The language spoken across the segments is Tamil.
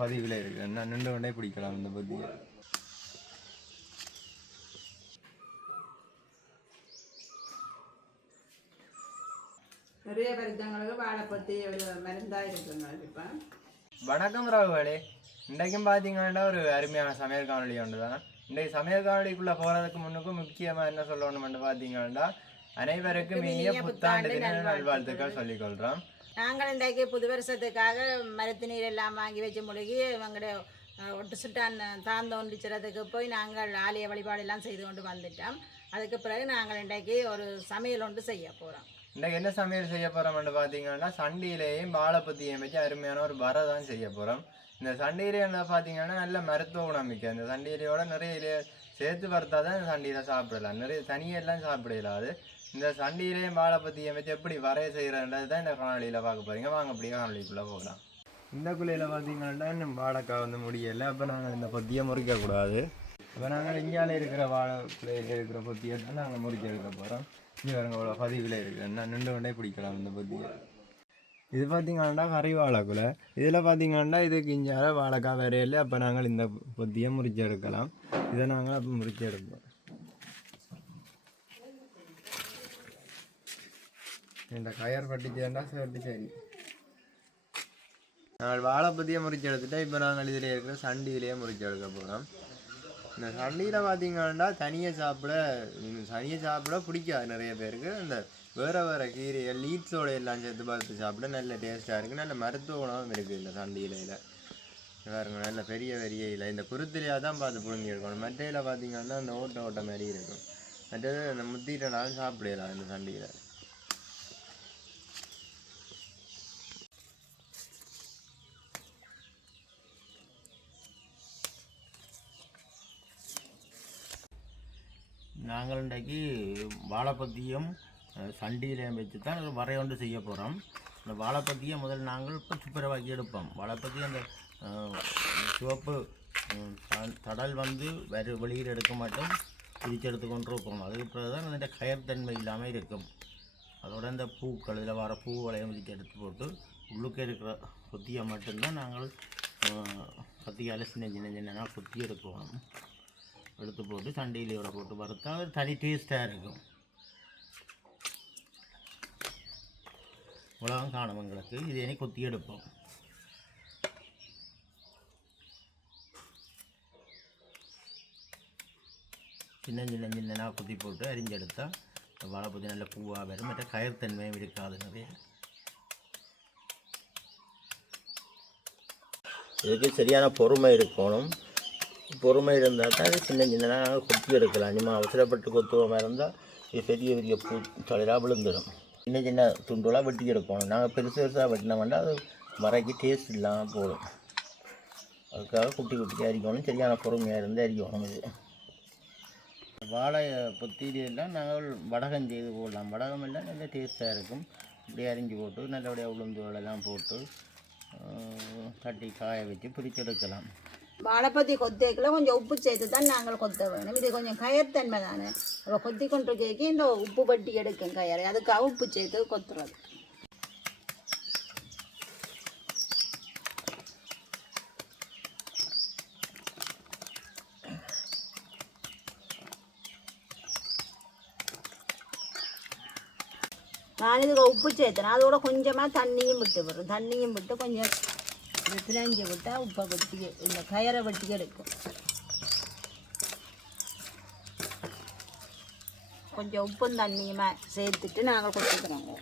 பதிவில் இருக்குது. நான் நின்று கொண்டே பிடிக்கலாம் இந்த பத்தியை. நிறைய பருத்தங்களுக்கு வாழைப்பத்தி மருந்தாக இருக்குங்க. இப்போ வணக்கம் ராகுவாளே. இன்றைக்கும் பார்த்தீங்கன்னா ஒரு அருமையான சமையல் காணொலி ஒன்று தான். இன்றைக்கு சமையல் காணொலிக்குள்ளே போகிறதுக்கு முன்னுக்கும் முக்கியமாக என்ன சொல்லணும்னு பார்த்தீங்கன்னா, அனைவருக்கும் இனிய புத்தாண்டு தின நல்வாழ்த்துக்கள் சொல்லிக்கொள்கிறோம். நாங்கள் இன்றைக்கு புது வருஷத்துக்காக மரத்து நீர் எல்லாம் வாங்கி வச்சு மூழ்கி எங்களுடைய ஒட்டு சுட்டான் தாந்தோண்டிச்சுறதுக்கு போய் நாங்கள் ஆலய வழிபாடெல்லாம் செய்து கொண்டு வந்துட்டோம். அதுக்கு பிறகு நாங்கள் இன்றைக்கு ஒரு சமையல் ஒன்று செய்ய போகிறோம். இன்றைக்கு என்ன சமையல் செய்ய போகிறோம்னு பார்த்தீங்கன்னா, சண்டியிலேயும் வாழைப்பத்தியும் வச்சு அருமையான ஒரு வரை தான் செய்ய போகிறோம். இந்த சண்டியிலே என்ன பார்த்தீங்கன்னா நல்ல மருத்துவ குணம் மிக்க. இந்த சண்டியிலையோட நிறைய சேர்த்து வறுத்தா தான் இந்த சண்டியில் சாப்பிடலாம். நிறைய தனியெல்லாம் சாப்பிடலாது. இந்த சண்டியிலையும் வாழைப்பத்தியை வச்சு எப்படி வரைய செய்கிறன்றது தான் இந்த காணொலியில் பார்க்க போகிறீங்க. வாங்க அப்படியே காணொலிக்குள்ளே போகலாம். இந்த குழியில் பார்த்தீங்கன்னா இன்னும் வாழைக்காய் வந்து முடியலை. அப்போ நாங்கள் இந்த பொத்தியை முறிக்கக்கூடாது. இப்போ நாங்கள் இந்தியாவில் இருக்கிற வாழை பிள்ளையில் இருக்கிற பொத்தியை தான் நாங்கள் முறிக்க எடுக்க போகிறோம். இங்கே வேறு அவ்வளோ பதிவில் இருக்குது. நான் நின்று கொண்டே பிடிக்கலாம் இந்த பொத்தியை. இது பார்த்தீங்கன்னா கறி வாழைக்குலை. இதில் பார்த்தீங்கன்னா இதுக்கு இஞ்சால வாழைக்காய் வரையில. அப்போ நாங்கள் இந்த பொத்தியை முறிச்சு எடுக்கலாம். இதை நாங்கள் அப்போ முறிச்சு எடுப்போம். இந்த கயர் பட்டிச்சேண்டா சேர்த்து சரி. நாங்கள் வாழைப்பத்தியை முறிச்சு எடுத்துட்டா இப்போ நாங்கள் இதில் இருக்கிற சண்டியிலேயே முறிச்சு எடுக்க போகிறோம். இந்த சண்டியில் பார்த்தீங்கன்னா தனியாக சாப்பிட பிடிக்காது நிறைய பேருக்கு. இந்த வேறு வேறு கீரைகள் லீட்ஸோட எல்லாம் சேர்த்து பார்த்து சாப்பிட நல்ல டேஸ்ட்டாக இருக்குது. நல்ல மருத்துவ குணமும் இருக்குது இந்த சண்டி இலையில். பாருங்க நல்ல பெரிய இலை. இந்த குருத்திலையாக தான் பார்த்து புழுங்கி எடுக்கணும். மற்றையில் பார்த்தீங்கன்னா அந்த ஓட்ட மாதிரி இருக்கும். மற்றது இந்த முத்திட்டனாலும் சாப்பிடலாம் இந்த சண்டியில். நாங்கள் இன்றைக்கு வாழைப்பத்தியும் சண்டியிலையும் வச்சு தான் வரையொன்று செய்ய போகிறோம். இந்த வாழைப்பத்தியை முதல் நாங்கள் இப்போ சுப்பரவாக்கி எடுப்போம். வாழைப்பத்தி அந்த சிவப்பு தடல் வந்து வெளியில் எடுக்க மாட்டோம், பிரித்து எடுத்துக்கொண்டு இருப்போம். அதுக்கு பிறகு தான் அந்த கயர்த்தன்மை இல்லாமல் இருக்கும். அதோட இந்த பூக்கள் இதில் வர பூவளையும் பிரித்து எடுத்து போட்டு உள்ளுக்கே இருக்கிற கொத்தியை மட்டும்தான் நாங்கள் கத்தியால் சின்ன கொத்தி எடுப்போம். எடுத்து போட்டு சண்டியிலையோட போட்டு வறுத்தா அது தனி டேஸ்ட்டாக இருக்கும். உலகம் காணும் எங்களுக்கு. இது இனி கொத்தி எடுப்போம். சின்ன கொத்தி போட்டு அரிஞ்செடுத்தால் வாழைப்பத்தி நல்ல பூவாக வரும். மற்ற கயர்த்தன்மையும் இருக்காது நிறைய. இதுக்கு சரியான பொறுமை இருக்கணும். பொறுமை இருந்தால் தான் அது சின்ன கொத்தி எடுக்கலாம். இனிமேல் அவசரப்பட்டு கொத்துவமாக இருந்தால் இது பெரிய பூ தலையாக விழுந்துடும். சின்ன துண்டுகளாக வெட்டி எடுக்கணும். நாங்கள் பெருசாக வெட்டின வேண்டாம், அது வரைக்கு டேஸ்ட் இல்லாமல் போடும். அதுக்காக குட்டி அரிக்கணும். சரியான பொறுமையாக இருந்து அரிக்கணும். இது வாழை பொத்தியிலாம் நாங்கள் வடகம் செய்து போடலாம். வடகம் எல்லாம் நல்ல டேஸ்ட்டாக இருக்கும். இப்படி அரிஞ்சு போட்டு நல்லபடியாக உளுந்துகளெல்லாம் போட்டு தட்டி காய வச்சு பிரிச்செடுக்கலாம். வாழைப்பத்தி கொத்தேக்கில் கொஞ்சம் உப்பு சேர்த்து தான் நாங்கள் கொத்த வேணும். இது கொஞ்சம் கயர்த்தன்மை தானே. அப்போ கொத்தி கொண்டு கேட்கி இந்த உப்பு பட்டி எடுக்கும் கயரை. அதுக்காக உப்பு சேர்த்து கொத்துறது. நான் இதுக்கு உப்பு சேர்த்தேன். அதோட கொஞ்சமாக தண்ணியும் விட்டு வரும். தண்ணியும் விட்டு கொஞ்சம் பிணைஞ்சி விட்டால் உப்பை வெட்டி இந்த கயரை வெட்டி எடுக்கும். கொஞ்சம் உப்பும் தண்ணியுமா சேர்த்துட்டு நாங்கள் கொட்டிக்கிறோங்க.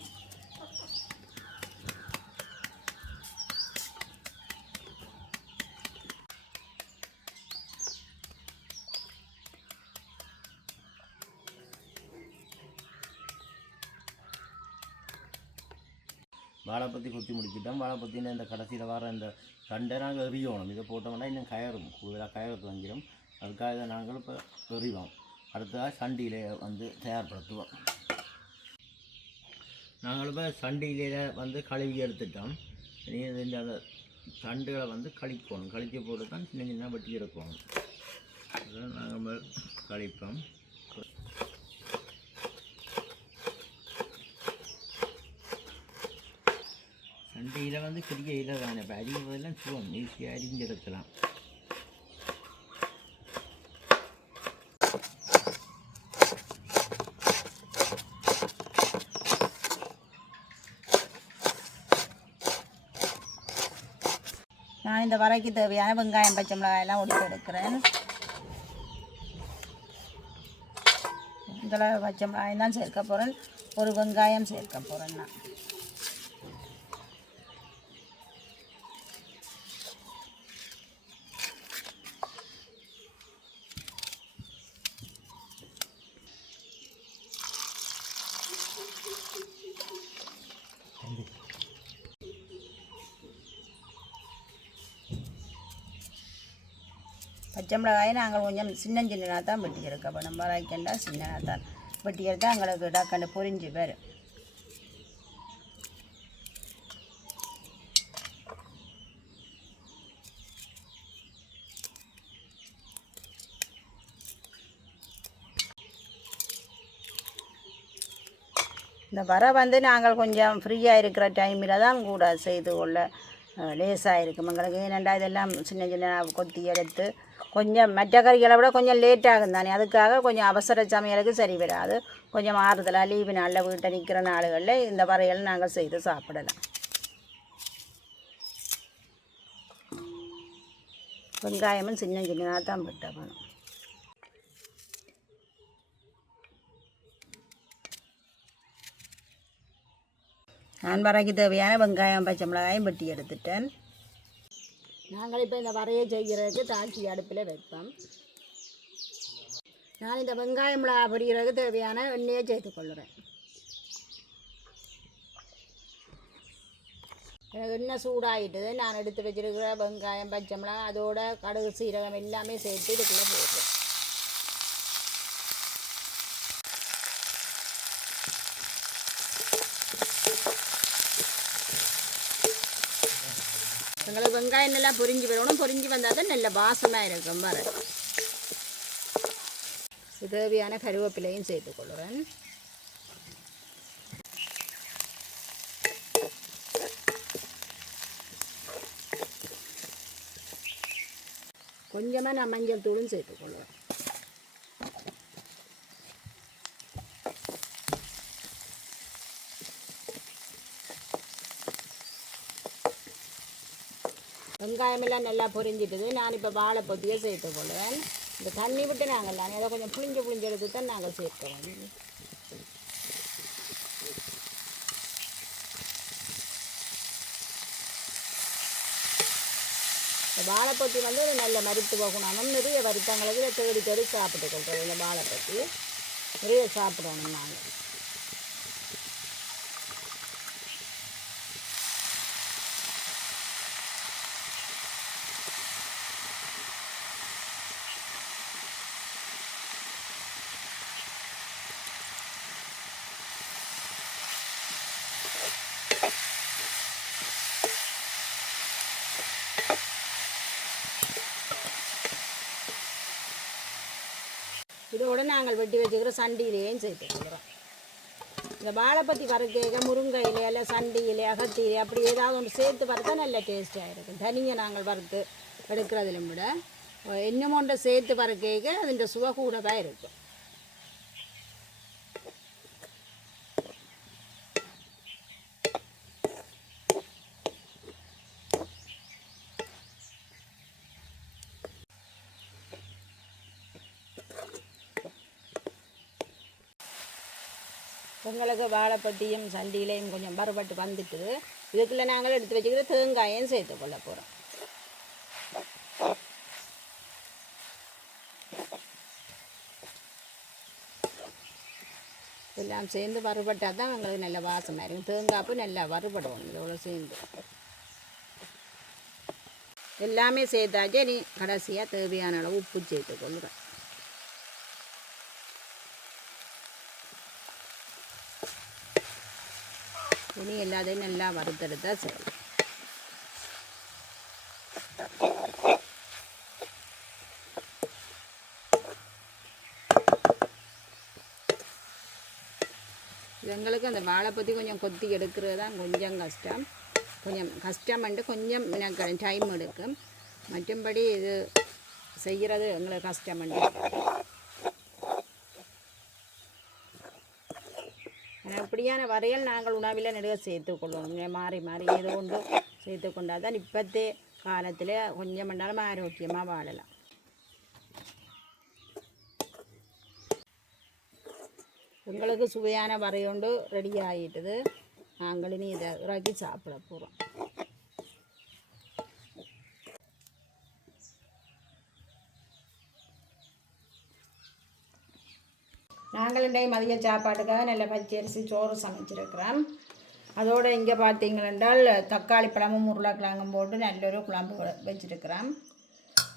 வாழைப்பத்தி கொத்தி முடிச்சுட்டோம். வாழைப்பத்தின்னு இந்த கடைசியில் வர இந்த சண்டை நாங்கள் எறியணும். இதை போட்டோம்னா இன்னும் கயறும், கூடுதலாக கயறு வந்துடும். அதுக்காக இதை நாங்கள் இப்போ எறிவோம். அடுத்ததாக சண்டியிலே வந்து தயார்படுத்துவோம். நாங்கள் இப்போ சண்டியிலே வந்து கழுவி எடுத்துட்டோம். இந்த தண்டுகளை வந்து கழிக்கணும். கழிக்க போட்டு தான் சின்ன வெட்டி எடுக்கணும். அதான் நாங்கள் கழிப்போம். சண்டி இலை வந்து பெரிய இலை தானே, இப்போ அரிவதெல்லாம் சுகம் ஈஸியாக அரிஞ்செடுக்கலாம். நான் இந்த வரைக்கு தேவையான வெங்காயம் பச்சை மிளகாய் எல்லாம் உடித்து எடுக்கிறேன். இதில் பச்சை மிளகாயம் தான் சேர்க்க போகிறேன், ஒரு வெங்காயம் சேர்க்க போகிறேன் நான். பச்சை மிளகாயை நாங்கள் கொஞ்சம் சின்னதாக தான் வெட்டி எடுக்க போனோம். வரைக்கண்டா சின்னதாக தான் வெட்டி எடுத்தால் எங்களுக்கு டக்கண்டு பொரிஞ்சு வரும். இந்த வரை வந்து நாங்கள் கொஞ்சம் ஃப்ரீயாக இருக்கிற டைமில் தான் கூட செய்து கொள்ள லேசாக இருக்கும் எங்களுக்கு. ஏனெண்டா இதெல்லாம் சின்ன சின்ன கொத்தி எடுத்து கொஞ்சம் மற்ற கறிகளை விட கொஞ்சம் லேட் ஆகும் தானே, அதுக்காக கொஞ்சம் அவசர சமையலுக்கு சரி வராது. கொஞ்சம் ஆறுதலாக லீவு நாளில் வீட்டை நிற்கிற நாடுகளில் இந்த வரையில் நாங்கள் செய்து சாப்பிடலாம். வெங்காயமும் சின்ன சின்னதாக தான் வெட்ட வேணும். நான் வரைக்கு தேவையான வெங்காயம் பச்சை மிளகாயும் வெட்டி எடுத்துட்டேன். நாங்கள் இப்போ இந்த வரையை செய்கிறதுக்கு தாழ்ச்சி அடுப்பில் வைப்போம். நான் இந்த வெங்காயம் மிளகாய் பொரிக்கிறதுக்கு தேவையான எண்ணெயை சேர்த்துக்கொள்ளுறேன். எண்ணெய் சூடாகிட்டு நான் எடுத்து வச்சுருக்கிற வெங்காயம் பச்சை மிளகாய் அதோட கடுகு சீரகம் எல்லாமே சேர்த்து இதுக்குள்ளே போடுறேன். எங்களுக்கு வெங்காயம் நல்லா பொரிஞ்சு வரணும். பொரிஞ்சு வந்தால் தான் நல்ல வாசமாக இருக்கும். வர தேவையான கருவேப்பிலையும் சேர்த்துக்கொள்கிறேன். கொஞ்சமாக நான் மஞ்சள் தூளும் சேர்த்துக்கொள்கிறேன். வெங்காயமெல்லாம் நல்லா பொரிஞ்சிட்டுது. நான் இப்போ வாழைப்பொத்தியை சேர்த்துக்கொள்வேன். இந்த தண்ணி விட்டு நாங்கள் அதை கொஞ்சம் புளிஞ்சு எடுத்து தான் நாங்கள் சேர்க்கிறோம். இந்த வாழைப்பொத்தி வந்து நல்ல மருத்துவ குணமும் நிறைய வருத்தங்களுக்கு தேடி சாப்பிட்டு கொள்கிறோம். இந்த வாழைப்பொத்தி நிறைய சாப்பிடணும் நாங்கள். இதோடு நாங்கள் வெட்டி வச்சுக்கிற சண்டியிலையும் சேர்த்துக்கிறோம். இந்த வாழைப்பத்தி வறுக்க முருங்கை இலையில சண்டி இலை அகத்தி இலை அப்படி ஏதாவது ஒன்று சேர்த்து வறுத்தா நல்ல டேஸ்ட்டாக இருக்கும். தனியாக நாங்கள் வறுத்து எடுக்கிறதிலும் விட இன்னும் ஒன்றை சேர்த்து வறுக்க அதுன்ற சுவை கூடவாக இருக்கும். எங்களுக்கு வாழைப்பட்டியும் சண்டியிலையும் கொஞ்சம் வறுபட்டு வந்துட்டு இதுக்குள்ளே நாங்கள் எடுத்து வச்சுக்கிற தேங்காயும் சேர்த்துக்கொள்ள போகிறோம். எல்லாம் சேர்ந்து வறுபட்டால் தான் எங்களுக்கு நல்ல வாசமாக இருக்கும். தேங்காய்ப்பு நல்லா வறுபடும். இதோட சேர்ந்து எல்லாமே சேர்த்தாச்சே நீ கடைசியாக தேவையான அளவு உப்பு சேர்த்துக்கொள்கிறேன். இனி எல்லாத்தையும் நல்லா வறுத்தெடுத்தா சரி. எங்களுக்கு அந்த வாழைப்பத்தி கொஞ்சம் கொத்தி எடுக்கிறது தான் கொஞ்சம் கஷ்டம். கொஞ்சம் கஷ்டம்ண்டு கொஞ்சம் எனக்கு டைம் எடுக்கும். மற்றும்படி இது செய்கிறது எங்களுக்கு கஷ்டம்ண்டு. இப்படியான வரையல் நாங்கள் உணவில் நிறைய சேர்த்துக்கொள்ளணும். மாறி மாறி ஏதோ ஒன்று சேர்த்து கொண்டால் தான் இப்போத்தே காலத்தில் கொஞ்சம் மண்டாலும் ஆரோக்கியமாக வாழலாம். எங்களுக்கு சுவையான வரையொண்டு ரெடி ஆகிட்டுது. நாங்கள் இனி இதை இறக்கி சாப்பிட போகிறோம். நாங்கள் இன்றைய மதிய சாப்பாட்டுக்காக நல்ல பச்சரிசி சோறு சமைச்சிருக்கிறோம். அதோடு இங்கே பார்த்தீங்களென்றால் தக்காளி பழமும் உருளைக்கிழங்கும் போட்டு நல்லொரு குழம்பு வச்சுருக்கிறோம்.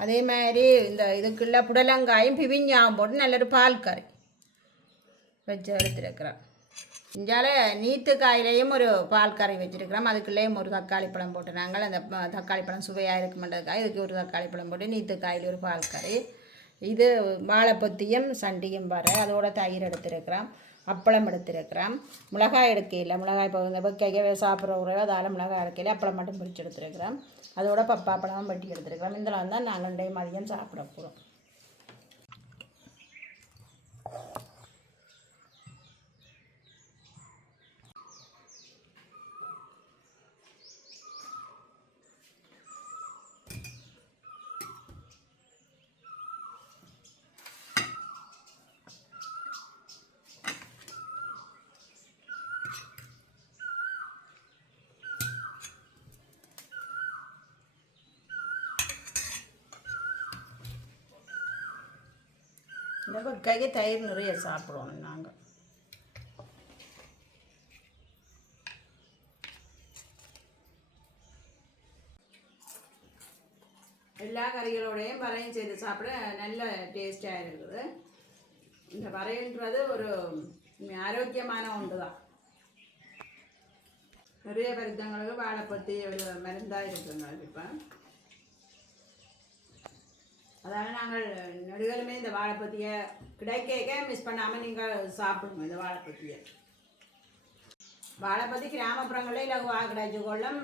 அதே மாதிரி இந்த இதுக்குள்ள புடலங்காயும் பிவிஞ்சாவும் போட்டு நல்லொரு பால் கறி வச்சு எடுத்துருக்கிறோம். இஞ்சால நீத்துக்காயிலையும் ஒரு பால் கறி வச்சுருக்கிறோம். அதுக்குள்ளேயும் ஒரு தக்காளி பழம் போட்டு நாங்கள் அந்த தக்காளி பழம் சுவையாக இருக்குமென்றதுக்காக இதுக்கு ஒரு தக்காளி பழம் போட்டு நீத்துக்காயில் ஒரு பால் கறி. இது வாழைப்பொத்தியும் சண்டியும் வர அதோட தயிர் எடுத்துருக்கிறோம். அப்பளம் எடுத்துருக்கிறோம். மிளகாய் எடுக்கையில் மிளகாய் இப்போ இந்த வெக்கைக்கவே சாப்பிட்ற உறவு அதால் மிளகாய் எடுக்கையில் அப்பளம் மட்டும் பிரித்து எடுத்துருக்கிறோம். அதோட பப்பாப்பழமும் வெட்டி எடுத்துருக்கிறோம். இதெல்லாம் தான் நாங்கள் இன்றைய மதியம் சாப்பிட போகிறோம். இந்த வெக்கைக்கு தயிர் நிறைய சாப்பிடுவோம் நாங்கள். எல்லா கறிகளோடையும் வரையும் செய்து சாப்பிட நல்ல டேஸ்டாக இருக்குது. இந்த வரைன்றது ஒரு ஆரோக்கியமான ஒன்று தான். நிறைய பருத்தங்களுக்கு வாழைப்பத்தி ஒரு மருந்தாக இருக்குங்க இப்போ. அதனால் நாங்கள் நடுகளுமே இந்த வாழைப்பத்தியை கிடைக்க மிஸ் பண்ணாமல் நீங்கள் சாப்பிடுங்க. இந்த வாழைப்பத்தியை வாழைப்பத்தி கிராமப்புறங்களில் இலகுவாக கிடைச்சி கொள்ளும்.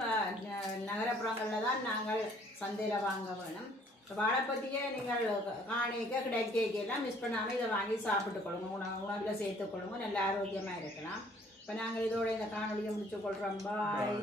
நகரப்புறங்களில் தான் நாங்கள் சந்தையில் வாங்க வேணும். வாழைப்பத்தியை நீங்கள் காணிக்க கிடைக்கலாம் மிஸ் பண்ணாமல் இதை வாங்கி சாப்பிட்டு கொள்ளுங்க. உணவில் சேர்த்துக்கொள்ளுங்க. நல்ல ஆரோக்கியமாக இருக்கலாம். இப்போ நாங்கள் இதோட இந்த காணொலியை முடிச்சு கொள்கிறோம். பாய்.